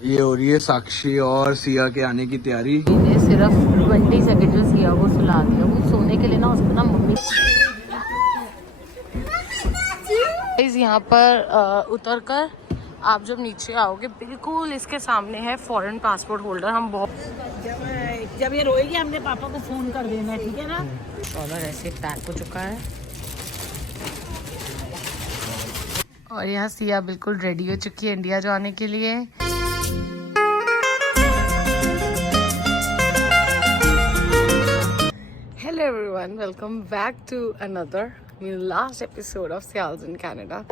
ये हो रही है साक्षी और सिया के आने की तैयारी। मैंने सिर्फ 20 सेकंड में सिया को सुला दिया। वो सोने के लिए ना उसको ना मम्मी यहाँ पर उतर कर आप जब नीचे आओगे बिल्कुल इसके सामने है फॉरेन पासपोर्ट होल्डर। हम बहुत जब ये रोएगी हमने पापा को फोन कर देना है, ठीक है ना। डॉलर ऐसे पैक हो चुका है और यहाँ सिया बिल्कुल रेडी हो चुकी है इंडिया जाने के लिए। Hello everyone, welcome back to another last episode of सियाल्स इन कनाडा।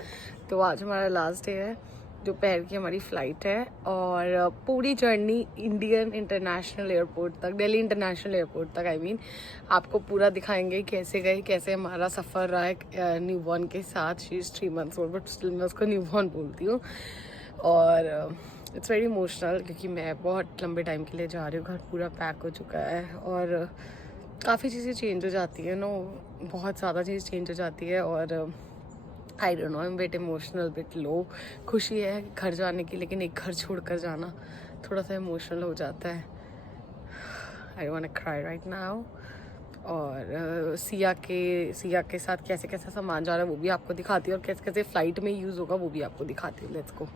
तो आज हमारा लास्ट डे है, दोपहर की हमारी फ़्लाइट है और पूरी जर्नी इंडियन इंटरनेशनल एयरपोर्ट तक, दिल्ली इंटरनेशनल एयरपोर्ट तक आई मीन आपको पूरा दिखाएंगे कैसे गए, कैसे हमारा सफ़र रहा है न्यूबॉर्न के साथ। She is 3 months old but still मैं उसको न्यूबॉर्न बोलती हूँ। और इट्स वेरी इमोशनल क्योंकि मैं बहुत लंबे टाइम के लिए जा रही हूँ। घर पूरा पैक हो चुका है और काफ़ी चीज़ें चेंज हो जाती है नो, बहुत ज़्यादा चीज़ चेंज हो जाती है और I don't know, I am bit emotional, bit लो। खुशी है घर जाने की, लेकिन एक घर छोड़कर जाना थोड़ा सा इमोशनल हो जाता है। I want to cry right now. और सिया के साथ कैसे कैसा सामान जा रहा है वो भी आपको दिखाती हूँ और कैसे कैसे फ़्लाइट में यूज़ होगा वो भी आपको दिखाती हूँ। Let's go.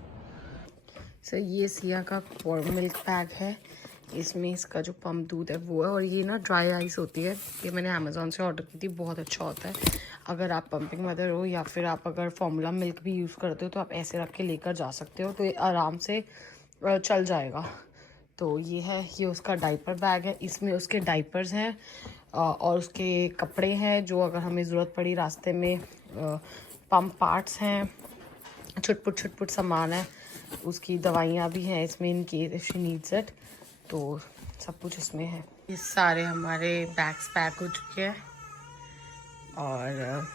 सो ये सिया का वार्म मिल्क पैक है, इसमें इसका जो पम्प दूध है वो है और ये ना ड्राई आइस होती है। ये मैंने अमेज़ॉन से ऑर्डर की थी, बहुत अच्छा होता है। अगर आप पंपिंग मदर हो या फिर आप अगर फार्मूला मिल्क भी यूज़ करते हो तो आप ऐसे रख के लेकर जा सकते हो, तो ये आराम से चल जाएगा। तो ये है, ये उसका डाइपर बैग है, इसमें उसके डाइपर्स हैं और उसके कपड़े हैं जो अगर हमें ज़रूरत पड़ी रास्ते में, पम्प पार्ट्स हैं, छुटपुट सामान है, उसकी दवाइयाँ भी हैं इसमें in case if she needs it, तो सब कुछ इसमें है। ये सारे हमारे बैग्स पैक हो चुके हैं और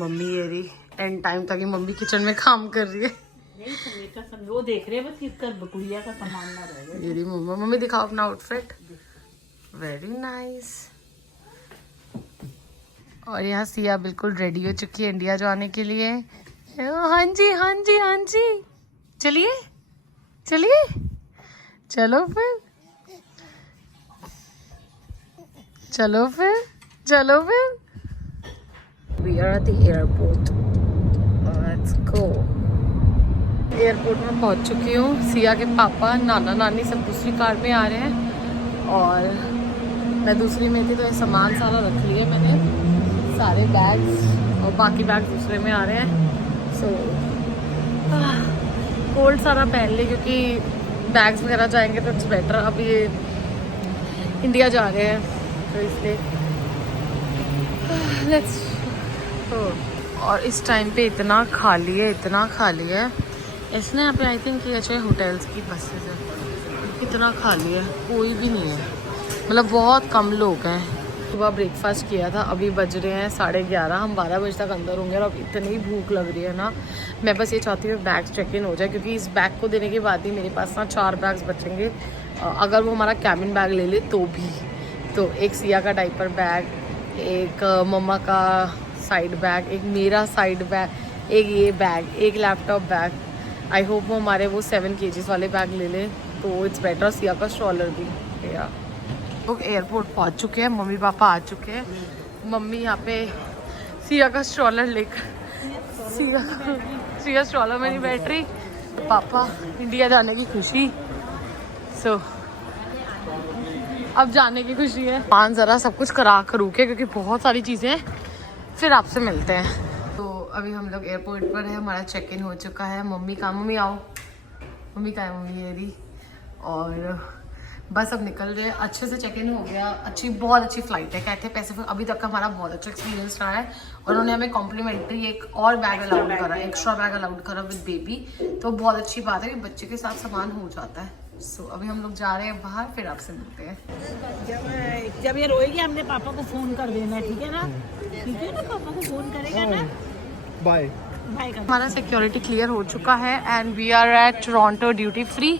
मम्मी ये रही एंड टाइम तक ही मम्मी किचन में काम कर रही है। नहीं वो देख रहे हैं बस किसका गुड़िया का सामान ना रहे। ये रही मम्मी दिखाओ अपना आउटफिट, वेरी नाइस। और यहाँ सिया बिल्कुल रेडी हो चुकी है इंडिया जाने के लिए। हाँ जी हाँ जी हाँ जी, चलिए चलिए, चलो फिर चलो फिर चलो फिर। We are at the airport. Let's go. Airport में पहुंच चुकी हूँ। सिया के पापा, नाना नानी सब दूसरी कार में आ रहे हैं और मैं दूसरी में थी, तो ये सामान सारा रख लिया मैंने, सारे बैग्स, और बाकी बैग दूसरे में आ रहे हैं। सो कोल्ड सारा पहन ले क्योंकि बैग्स वगैरह जाएंगे तो इट्स बेटर। अब ये इंडिया जा रहे हैं तो इसलिए लेट्स। और इस टाइम पे इतना खाली है, इतना खाली है। इसने यहाँ पे आई थिंक ये अच्छे होटल्स की बसेस है, इतना खाली है, कोई भी नहीं है, मतलब बहुत कम लोग हैं। सुबह ब्रेकफास्ट किया था, अभी बज रहे हैं 11:30, हम 12 बजे तक अंदर होंगे और अब इतनी भूख लग रही है ना। मैं बस ये चाहती हूँ बैग्स चेक इन हो जाए क्योंकि इस बैग को देने के बाद ही मेरे पास ना 4 बैग्स बचेंगे, अगर वो हमारा कैबिन बैग ले ले तो भी। तो एक सिया का डाइपर बैग, एक मम्मा का साइड बैग, एक मेरा साइड बैग, एक ये बैग, एक लैपटॉप बैग। आई होप वो हमारे वो 7 kgs वाले बैग ले लें तो इट्स बेटर। सिया का स्ट्रॉलर भी या लोग एयरपोर्ट पहुंच चुके हैं, मम्मी पापा आ चुके हैं। मम्मी यहाँ पे सिया का स्ट्रॉलर लेकर, सिया स्ट्रॉलर में नहीं बैठ रही, पापा इंडिया जाने की खुशी। सो अब जाने की खुशी है। पान ज़रा सब कुछ करू के क्योंकि बहुत सारी चीज़ें हैं, फिर आपसे मिलते हैं। तो अभी हम लोग एयरपोर्ट पर है, हमारा चेक इन हो चुका है। मम्मी कहाँ, मम्मी आओ, मम्मी कहाँ है, मम्मी ये रही। और बस अब निकल रहे हैं। अच्छे से चेक इन हो गया, बहुत अच्छी फ़्लाइट है। कहते हैं पैसिफिक अभी तक का हमारा बहुत अच्छा एक्सपीरियंस रहा है और उन्होंने हमें कॉम्प्लीमेंट्री एक और बैग अलाउड करा, एक्स्ट्रा बैग अलाउड करा विद बेबी, तो बहुत अच्छी बात है कि बच्चे के साथ सामान हो जाता है। सो अभी हम लोग जा रहे हैं बाहर, फिर आपसे मिलते हैं। जब ये रोएगी हमने पापा को फोन कर देना है, ठीक है ना। ठीक है ना, पापा को फोन करेगा ना। Bye bye. हमारा सिक्योरिटी क्लियर हो चुका है and we are at Toronto duty free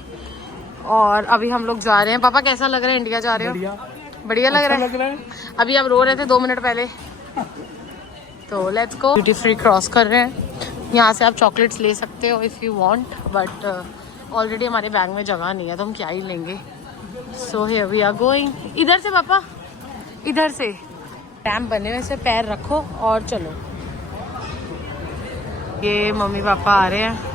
और अभी हम लोग जा रहे हैं। पापा कैसा लग रहा है इंडिया जा रहे हो? बढ़िया लग रहा है। अभी आप रो रहे थे 2 मिनट पहले, तो let's go. Duty free cross कर रहे हैं, यहाँ से आप चॉकलेट्स ले सकते हो if you want, but already हमारे बैग में जगह नहीं है तो हम क्या ही लेंगे। So here we are going. इधर से पापा, इधर से रैंप बने हुए, से पैर रखो और चलो। ये मम्मी पापा आ रहे हैं।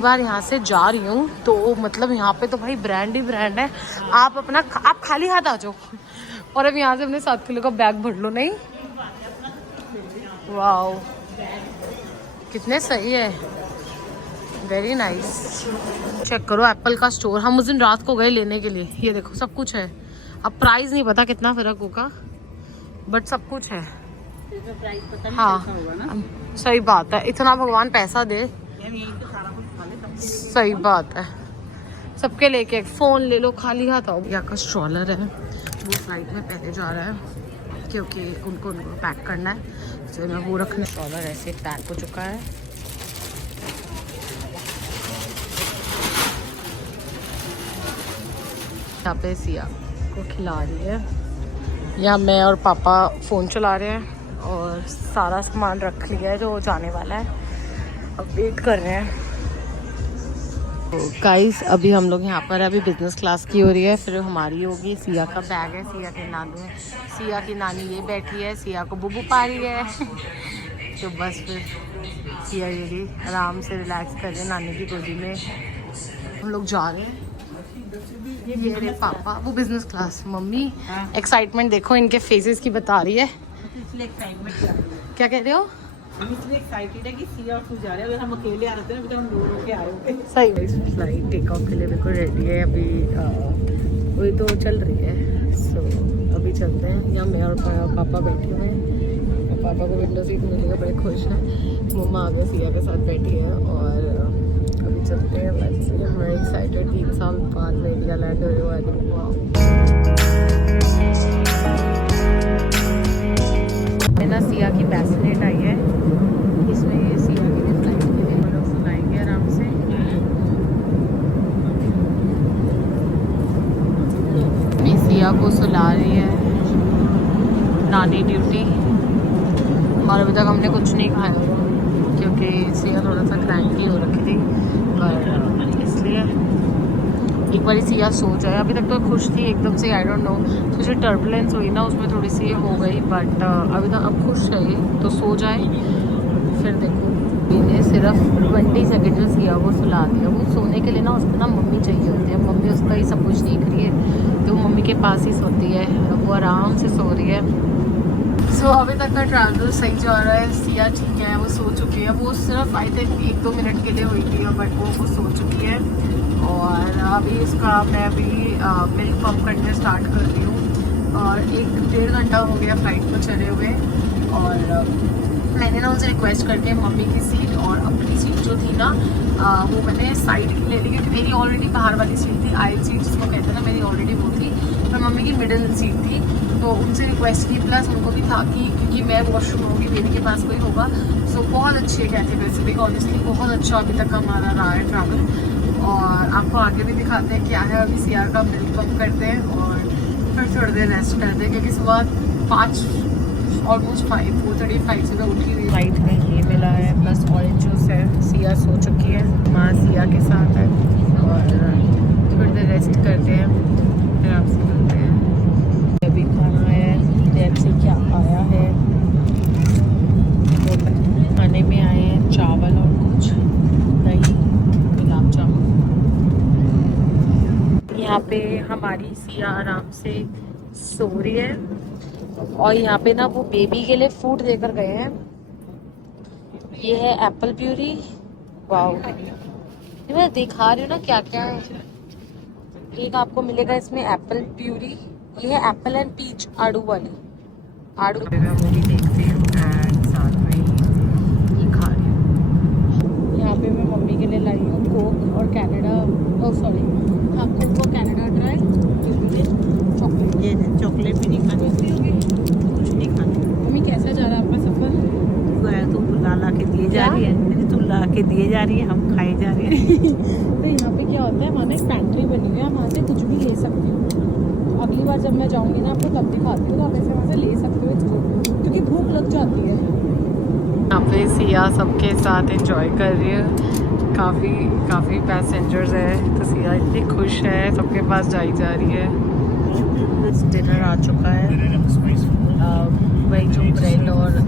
बार यहाँ से जा रही हूँ तो मतलब यहाँ पे तो भाई ब्रांड ही ब्रांड है। आप खाली हाथ आ जाओ और अब यहाँ से अपने 7 किलो का बैग भर लो। नहीं, वाओ कितने सही है, वेरी नाइस। चेक करो एप्पल का स्टोर। हम उस दिन रात को गए लेने के लिए। ये देखो सब कुछ है। अब प्राइस नहीं पता कितना फर्क होगा बट सब कुछ है। हाँ सही बात है, इतना भगवान पैसा दे। सही बात है, सबके लेके एक फ़ोन ले लो, खाली हाथ आओ। यहाँ का स्ट्रॉलर है, वो फ्लाइट में पहले जा रहा है क्योंकि उनको पैक करना है। तो मैं वो रखने, स्ट्रॉलर ऐसे पैक हो चुका है। यहाँ पे सिया को खिला रही है। यहाँ मैं और पापा फ़ोन चला रहे हैं और सारा सामान रख लिया है जो जाने वाला है। अब वेट कर रहे हैं। तो गाइस अभी हम लोग यहाँ पर अभी बिजनेस क्लास की हो रही है, फिर हमारी होगी। सिया का बैग है, सिया के नानू है, सिया की नानी ये बैठी है, सिया को बुबू पा रही है। तो बस फिर सिया ये भी आराम से रिलैक्स कर रहे हैं नानी की गोदी में। हम लोग जा रहे हैं। ये मेरे पापा, वो बिजनेस क्लास। मम्मी एक्साइटमेंट देखो इनके फेसेस की बता रही है। क्या कह रहे हो? इसलिए एक्साइटेड है कि सिया और तू जा रहे हैं। अगर हम अकेले आ रहे थे तो हम दो के आए होंगे। सही। फ्लाइट टेक ऑफ के लिए बिल्कुल रेडी है। अभी वही तो चल रही है। सो अभी चलते हैं। यहाँ मैं और पापा बैठे हुए हैं और पापा को विंडो सीट मिलेगा, बड़े खुश हैं। मम्मा आगे सिया के साथ बैठी है और अभी चलते हैं। वैसे हमारे एक्साइटेड 3 साल बाद में इंडिया लैंड होने वाली। ना सिया की बैसलेट आई है, इसमें ये सिया के लिए फ्लाइट के लिए हम लोग सुनाएंगे आराम से। मैं सिया को सुला रही है नानी ड्यूटी और अभी तक हमने कुछ नहीं खाया क्योंकि सिया थोड़ा सा क्रैंकी हो रखी थी, पर इसलिए एक बार सिया सो जाए। अभी तक तो खुश थी एकदम से, आई डोंट नो, तो जो टर्बुलेंस हुई ना उसमें थोड़ी सी हो गई, बट अभी तक अब खुश है ये, तो सो जाए फिर देखो। मैंने सिर्फ 20 सेकेंड में सिया को सुला दिया। वो सोने के लिए ना उसको ना मम्मी चाहिए होती है। मम्मी उसका ही सब कुछ देख रही है तो मम्मी के पास ही सोती है। अब वो आराम से सो रही है। सो अभी तक का ट्रैवल सही जा रहा है। सिया ठीक है, वो सो चुकी है। वो सिर्फ आई थिंक 1-2 मिनट के लिए हुई थी बट वो सो चुकी है। और अभी इसका मैं अभी मिल्क पम्प करने स्टार्ट कर रही हूँ और 1-1.5 घंटा हो गया फ्लाइट को चले हुए। और मैंने ना उनसे रिक्वेस्ट करके मम्मी की सीट और अपनी सीट जो थी ना वो मैंने साइड ले ली क्योंकि मेरी ऑलरेडी बाहर वाली सीट थी, आइल सीट जिसको कहते हैं ना, मेरी ऑलरेडी वो थी। पर मम्मी की मिडिल सीट थी तो उनसे रिक्वेस्ट की, प्लस उनको भी था कि क्योंकि मैं वॉशरूम होगी, बेबी के पास कोई होगा। सो बहुत अच्छी है कैथी पैसिफिक, ऑनेस्टली बहुत अच्छा अभी तक हमारा रहा है ट्रैवल। और आपको आगे भी दिखाते हैं क्या है। अभी सिया का मिल्क पम्प करते हैं और फिर थोड़ी देर रेस्ट करते हैं क्योंकि सुबह ऑलमोस्ट 4:35 से मैं उठी हुई। फ्लाइट में ये मिला है, प्लस ऑरेंज जूस है। सिया सो चुकी है, माँ सिया के साथ है और थोड़ी देर रेस्ट करते हैं फिर आपसे मिलते हैं। अभी खाना है, जैसे क्या आया है खाने में आए हैं चावल और कुछ दही, गुलाब जामुन। यहाँ पे हमारी सिया आराम से सो रही है और यहाँ पे ना वो बेबी के लिए फूड लेकर गए हैं। ये है एप्पल प्यूरी। वाओ, ये मैं दिखा रही हूँ ना क्या क्या है। एक आपको मिलेगा इसमें एप्पल प्यूरी, ये है एप्पल एंड पीच आड़ू वाली। आड़ू मूवी देखते हैं एंड साथ में ये खा रही हूँ। यहाँ पे मैं मम्मी के लिए लाई हूँ कोक और कैनेडा, सॉरी हाँ कोक और कैनेडा ड्राई, चॉकलेट। ये चॉकलेट भी नहीं खानी, कुछ नहीं खानी। मम्मी कैसा जा रहा है आपका सफ़र? तू ला के दिए जा रही है, तू ला के दिए जा रही है, हम खाए जा रहे हैं। तो यहाँ पे क्या होता है, हमारा एक पैंट्री बनी हुई है, हम वहाँ से कुछ भी ले सकते हो। तो अगली बार जब मैं जाऊँगी ना आपको तब दिखाती हूँ, तो आप ऐसे वहाँ से ले सकते हो इसको, क्योंकि भूख लग जाती है। यहाँ पे सिया सबके साथ एंजॉय कर रही है। काफ़ी पैसेंजर्स है तो सिया इतनी खुश है, सबके पास जाई जा रही है। डिनर आ चुका है, वही जो ब्रेड और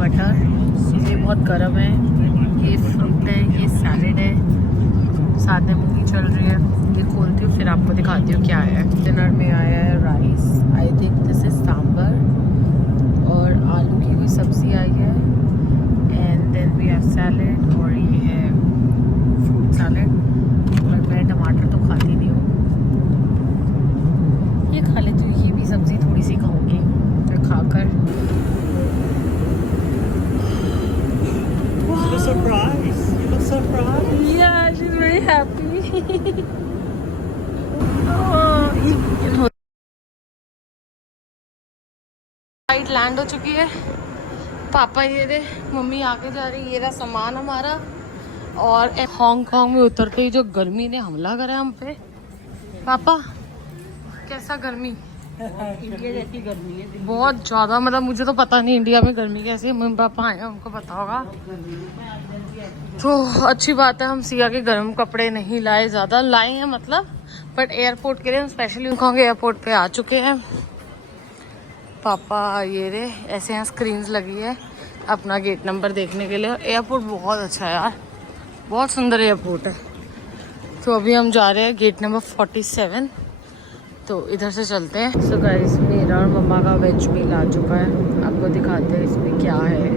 बटर, ये बहुत गर्म है, ये फ्रूट है, ये सैलेड है, साथ में मूवी चल रही है। ये खोलती हूँ फिर आपको दिखाती हूँ क्या है। डिनर में आया है rice, I think this is sambar, और आलू की कोई सब्जी आई है, and then we have salad, और ये है फ्रूट सैलेड। और मैं टमाटर तो खाती नहीं हूँ, ये खा लेती हूँ, ये भी सब्जी थोड़ी सी खाऊंगी फिर खाकर। Yeah, she's very happy. Flight land हो चुकी है, पापा ये रहे, मम्मी आगे जा रही, ये रहा सामान हमारा। और हांगकांग में उतरते ही जो गर्मी ने हमला करा हम पे, पापा कैसा गर्मी? इंडिया जैसी गर्मी है, बहुत ज़्यादा, मतलब मुझे तो पता नहीं इंडिया में गर्मी कैसी है, मम्मी पापा आए हैं उनको पता होगा। तो अच्छी बात है, हम सिया के गर्म कपड़े नहीं लाए, ज़्यादा लाए हैं मतलब, बट एयरपोर्ट के लिए हम स्पेशली हांगकांग एयरपोर्ट पे आ चुके हैं। पापा ये रे, ऐसे यहाँ स्क्रीन्स लगी है अपना गेट नंबर देखने के लिए। एयरपोर्ट बहुत अच्छा है यार, बहुत सुंदर एयरपोर्ट है। तो अभी हम जा रहे हैं गेट नंबर 47, तो इधर से चलते हैं। सो गाइस, मेरा और मम्मा का वेज मील आ चुका है, आपको दिखाते हैं इसमें क्या है।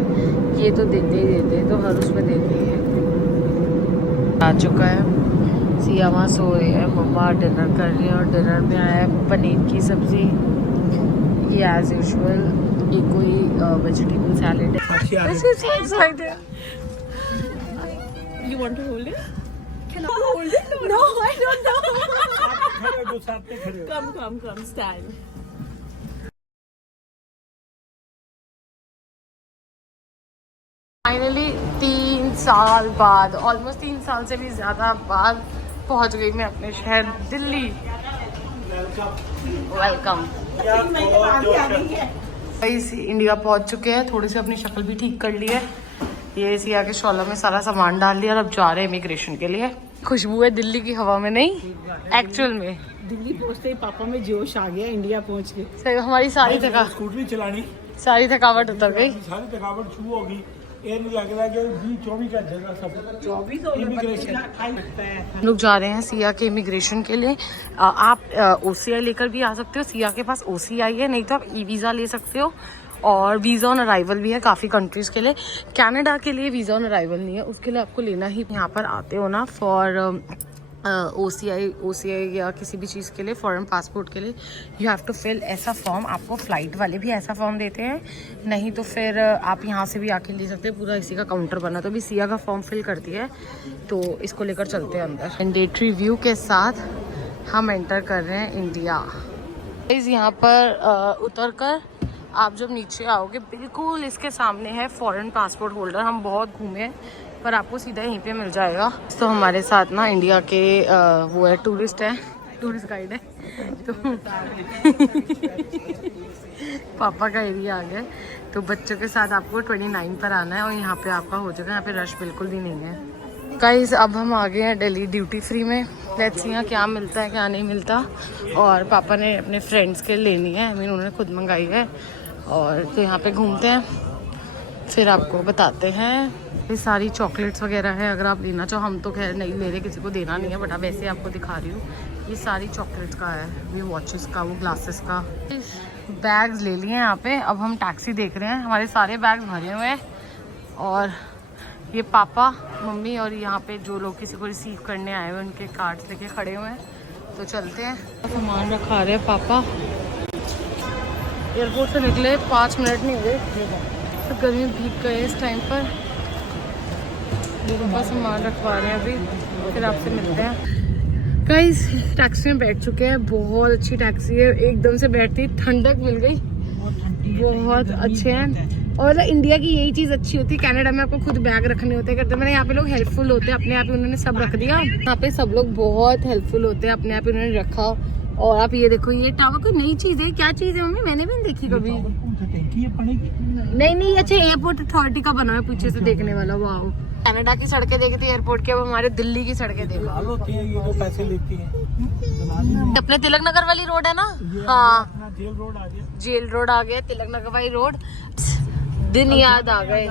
ये तो देते ही देते हैं, तो हर उसमें देते ही है। आ चुका है, सिया वहाँ सो रही है, मम्मा डिनर कर रही है, और डिनर में आया है पनीर की सब्ज़ी, ये एज यूजुअल, ये कोई वेजिटेबल सैलेड है। You want to hold it? Can I hold it? No, I don't know. Come, stand. Finally 3 साल बाद, ऑलमोस्ट 3 साल से भी ज़्यादा बाद पहुंच गई मैं अपने शहर दिल्ली। वेलकम। इंडिया पहुंच चुके हैं, थोड़ी सी अपनी शक्ल भी ठीक कर ली है, ये सिया के शॉला में सारा सामान डाल लिया, और अब जा रहे हैं इमिग्रेशन के लिए। खुशबू है दिल्ली की हवा में, नहीं एक्चुअल में। दिल्ली पहुंचते ही पापा में जोश आ गया, इंडिया पहुंच के। सही, हमारी सारी स्कूटरी चलानी, सारी थकावट उतर गई, सारी थकावट शुरू होगी। ये नहीं लग रहा कि 24 घंटे का सब 24 इमिग्रेशन। हम लोग जा रहे हैं सिया के इमिग्रेशन के लिए। आप OCI लेकर भी आ सकते हो, सिया के पास OCI है, नहीं तो आप ई-वीज़ा ले सकते हो, और वीज़ा ऑन अराइवल भी है काफ़ी कंट्रीज़ के लिए। कनाडा के लिए वीज़ा ऑन अराइवल नहीं है, उसके लिए आपको लेना ही, यहाँ पर आते हो ना फॉर OCI या किसी भी चीज़ के लिए, फॉरेन पासपोर्ट के लिए, यू हैव टू फिल ऐसा फॉर्म। आपको फ़्लाइट वाले भी ऐसा फॉर्म देते हैं, नहीं तो फिर आप यहाँ से भी आके ले सकते हैं, पूरा इसी का काउंटर बना। तो अभी सिया का फॉर्म फिल करती है, तो इसको लेकर चलते हैं अंदर। मैंडेटरी व्यू के साथ हम एंटर कर रहे हैं इंडिया। यहाँ पर उतर कर आप जब नीचे आओगे, बिल्कुल इसके सामने है फॉरेन पासपोर्ट होल्डर। हम बहुत घूमे पर आपको सीधा यहीं पे मिल जाएगा। तो हमारे साथ ना इंडिया के वो है, टूरिस्ट है, टूरिस्ट गाइड है, तो पापा का एरिया आ गया। तो बच्चों के साथ आपको 29 पर आना है, और यहाँ पे आपका हो जाएगा, यहाँ पे रश बिल्कुल भी नहीं है। गाइस, अब हम आ गए हैं दिल्ली ड्यूटी फ्री में। लेट्स सी यहाँ क्या मिलता है क्या नहीं मिलता। और पापा ने अपने फ्रेंड्स के लेनी है, उन्होंने खुद मंगाई है, और तो यहाँ पे घूमते हैं, फिर आपको बताते हैं। ये सारी चॉकलेट्स वगैरह है, अगर आप लेना चाहो। हम तो खैर नहीं ले रहे, किसी को देना नहीं है, बट अब वैसे आपको दिखा रही हूँ। ये सारी चॉकलेट्स का है, ये वॉचेस का, वो ग्लासेस का। बैग्स ले लिए यहाँ पे। अब हम टैक्सी देख रहे हैं, हमारे सारे बैग्स भरे हुए हैं, और ये पापा, मम्मी और यहाँ पे जो लोग किसी को रिसीव करने आए हुए उनके कार्ड्स लेके खड़े हुए हैं। तो चलते हैं, सामान रखा रहे हैं पापा। एयरपोर्ट से निकले 5 मिनट नहीं हुए, तो गर्मी भीग गए इस टाइम पर। पापा सामान रखवा रहे हैं अभी, फिर आपसे मिलते हैं। गाइस, टैक्सी में बैठ चुके हैं, बहुत अच्छी टैक्सी है, एकदम से बैठती ठंडक मिल गई, बहुत अच्छे हैं। और इंडिया की यही चीज़ अच्छी होती है, कनाडा में आपको खुद बैग रखने होते हैं, करते मैंने यहाँ पे लोग हेल्पफुल होते हैं, अपने आप ही उन्होंने सब रख दिया। यहाँ पे सब लोग बहुत हेल्पफुल होते हैं, अपने आप ही उन्होंने रखा। और आप ये देखो, ये टावर कोई नई चीज़ है, क्या चीज़ है मम्मी? मैंने भी नहीं देखी कभी। देखी है पढ़ी की? नहीं अच्छा एयरपोर्ट अथॉरिटी का बना है पीछे से देखने वाला। वाह, कनाडा की सड़कें देखती एयरपोर्ट की, अब हमारे दिल्ली की सड़कें देखो। लाल होती है ये, जो पैसे लेती है। अपने तिलक नगर वाली रोड है ना? हाँ, अपना जेल रोड आ गया। जेल रोड आ गया, तिलक नगर वाली रोड। दिन याद आ गए।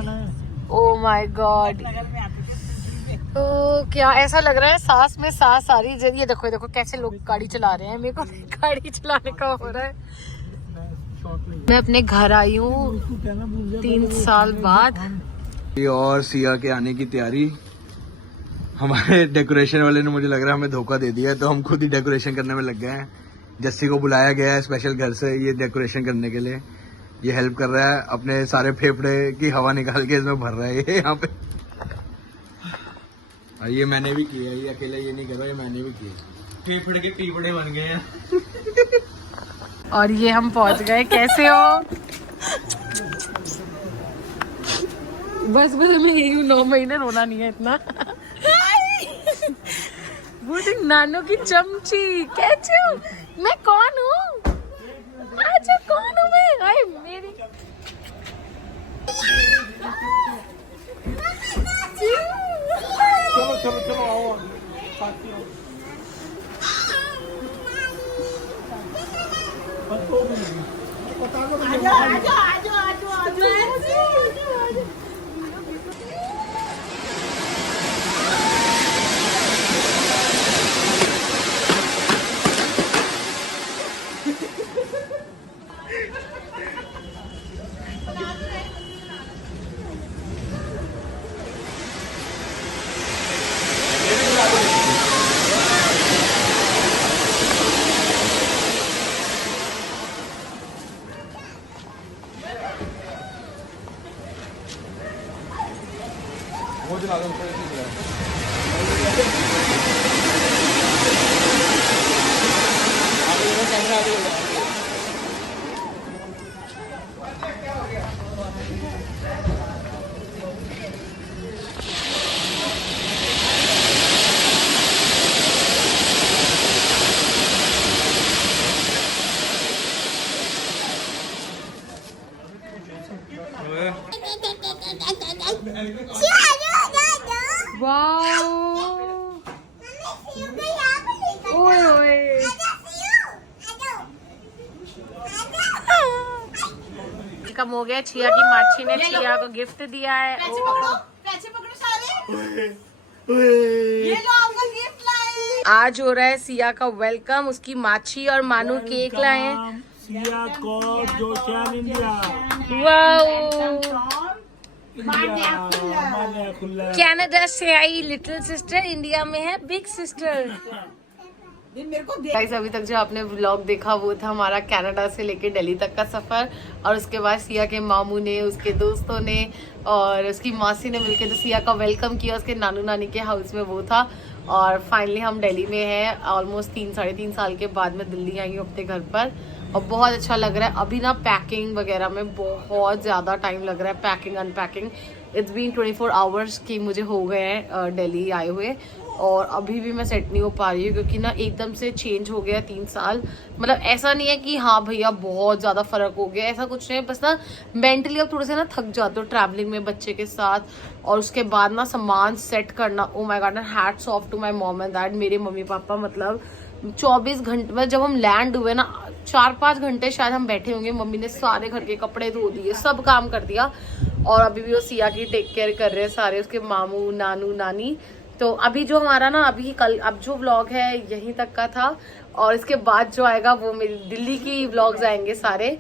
ओ माय गॉड, तो क्या ऐसा लग रहा है सांस में सांस आ रही है। ये देखो कैसे लोग गाड़ी चला रहे हैं, मेरे को गाड़ी चलाने का हो रहा है। मैं अपने घर आई हूँ 3 साल बाद। और सिया के आने की तैयारी। हमारे डेकोरेशन वाले ने मुझे लग रहा है हमें धोखा दे दिया है, तो हम खुद ही डेकोरेशन करने में लग गए हैं। जस्सी को बुलाया गया है स्पेशल घर से ये डेकोरेशन करने के लिए। ये हेल्प कर रहा है, अपने सारे फेफड़े की हवा निकाल के इसमें भर रहा है ये यहाँ पे। ये मैंने भी किया, ये अकेले ये नहीं कर रहा, ये मैंने भी किया। फेफड़े के पीपड़े बन गए हैं। और ये हम पहुंच गए। कैसे हो? बस मैं यही हूँ, 9 महीने रोना नहीं है इतना। बोलिंग नानो की चमची। कैसे हो? मैं कौन हूँ? अच्छा कौन हूँ मैं? हाय मेरी चलो आओ साथी आओ। कम हो गया। छिया की माछी ने छिया को गिफ्ट दिया है। पैसे पकड़ो सारे। ये लो आपका गिफ्ट लाए। आज हो रहा है सिया का वेलकम। उसकी माछी और मानू केक लाए हैं। सिया को जोशान इंडिया। कनाडा से आई लिटिल सिस्टर, इंडिया में है बिग सिस्टर। गाइस अभी तक जो आपने व्लॉग देखा वो था हमारा कनाडा से लेके दिल्ली तक का सफ़र। और उसके बाद सिया के मामू ने, उसके दोस्तों ने और उसकी मासी ने मिलकर जो सिया का वेलकम किया उसके नानू नानी के हाउस में, वो था। और फाइनली हम दिल्ली में हैं। ऑलमोस्ट 3-3.5 साल के बाद मैं दिल्ली आई हूँ अपने घर पर और बहुत अच्छा लग रहा है। अभी ना पैकिंग वगैरह में बहुत ज़्यादा टाइम लग रहा है, packing unpacking. It's been 24 hours की मुझे हो गए हैं दिल्ली आए हुए और अभी भी मैं सेट नहीं हो पा रही हूँ क्योंकि ना एकदम से चेंज हो गया 3 साल। मतलब ऐसा नहीं है कि हाँ भैया बहुत ज़्यादा फ़र्क हो गया, ऐसा कुछ नहीं है। बस ना मेंटली अब थोड़े से ना थक जाते हो ट्रैवलिंग में बच्चे के साथ और उसके बाद ना सामान सेट करना। Oh my god, hats off to my mom and dad. मेरे मम्मी पापा मतलब 24 घंटे में जब हम लैंड हुए ना 4-5 घंटे शायद हम बैठे होंगे। मम्मी ने सारे घर के कपड़े धो दिए, सब काम कर दिया और अभी भी वो सिया की टेक केयर कर रहे हैं सारे, उसके मामू नानू नानी। तो अभी जो हमारा ना अभी कल अब जो व्लॉग है यहीं तक का था और इसके बाद जो आएगा वो मेरी दिल्ली की व्लॉग्स आएंगे सारे,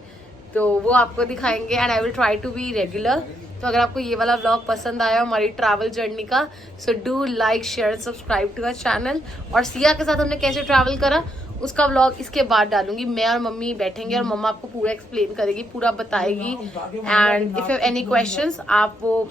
तो वो आपको दिखाएंगे and I will try to be regular. तो अगर आपको ये वाला व्लॉग पसंद आया हमारी ट्रैवल जर्नी का, so do like share subscribe to our channel. और सिया के साथ हमने कैसे ट्रैवल करा उसका व्लॉग इसके बाद डालूंगी। मैं और मम्मी बैठेंगे और मम्मा आपको पूरा एक्सप्लेन करेगी, पूरा बताएगी। And if you have any questions आप वो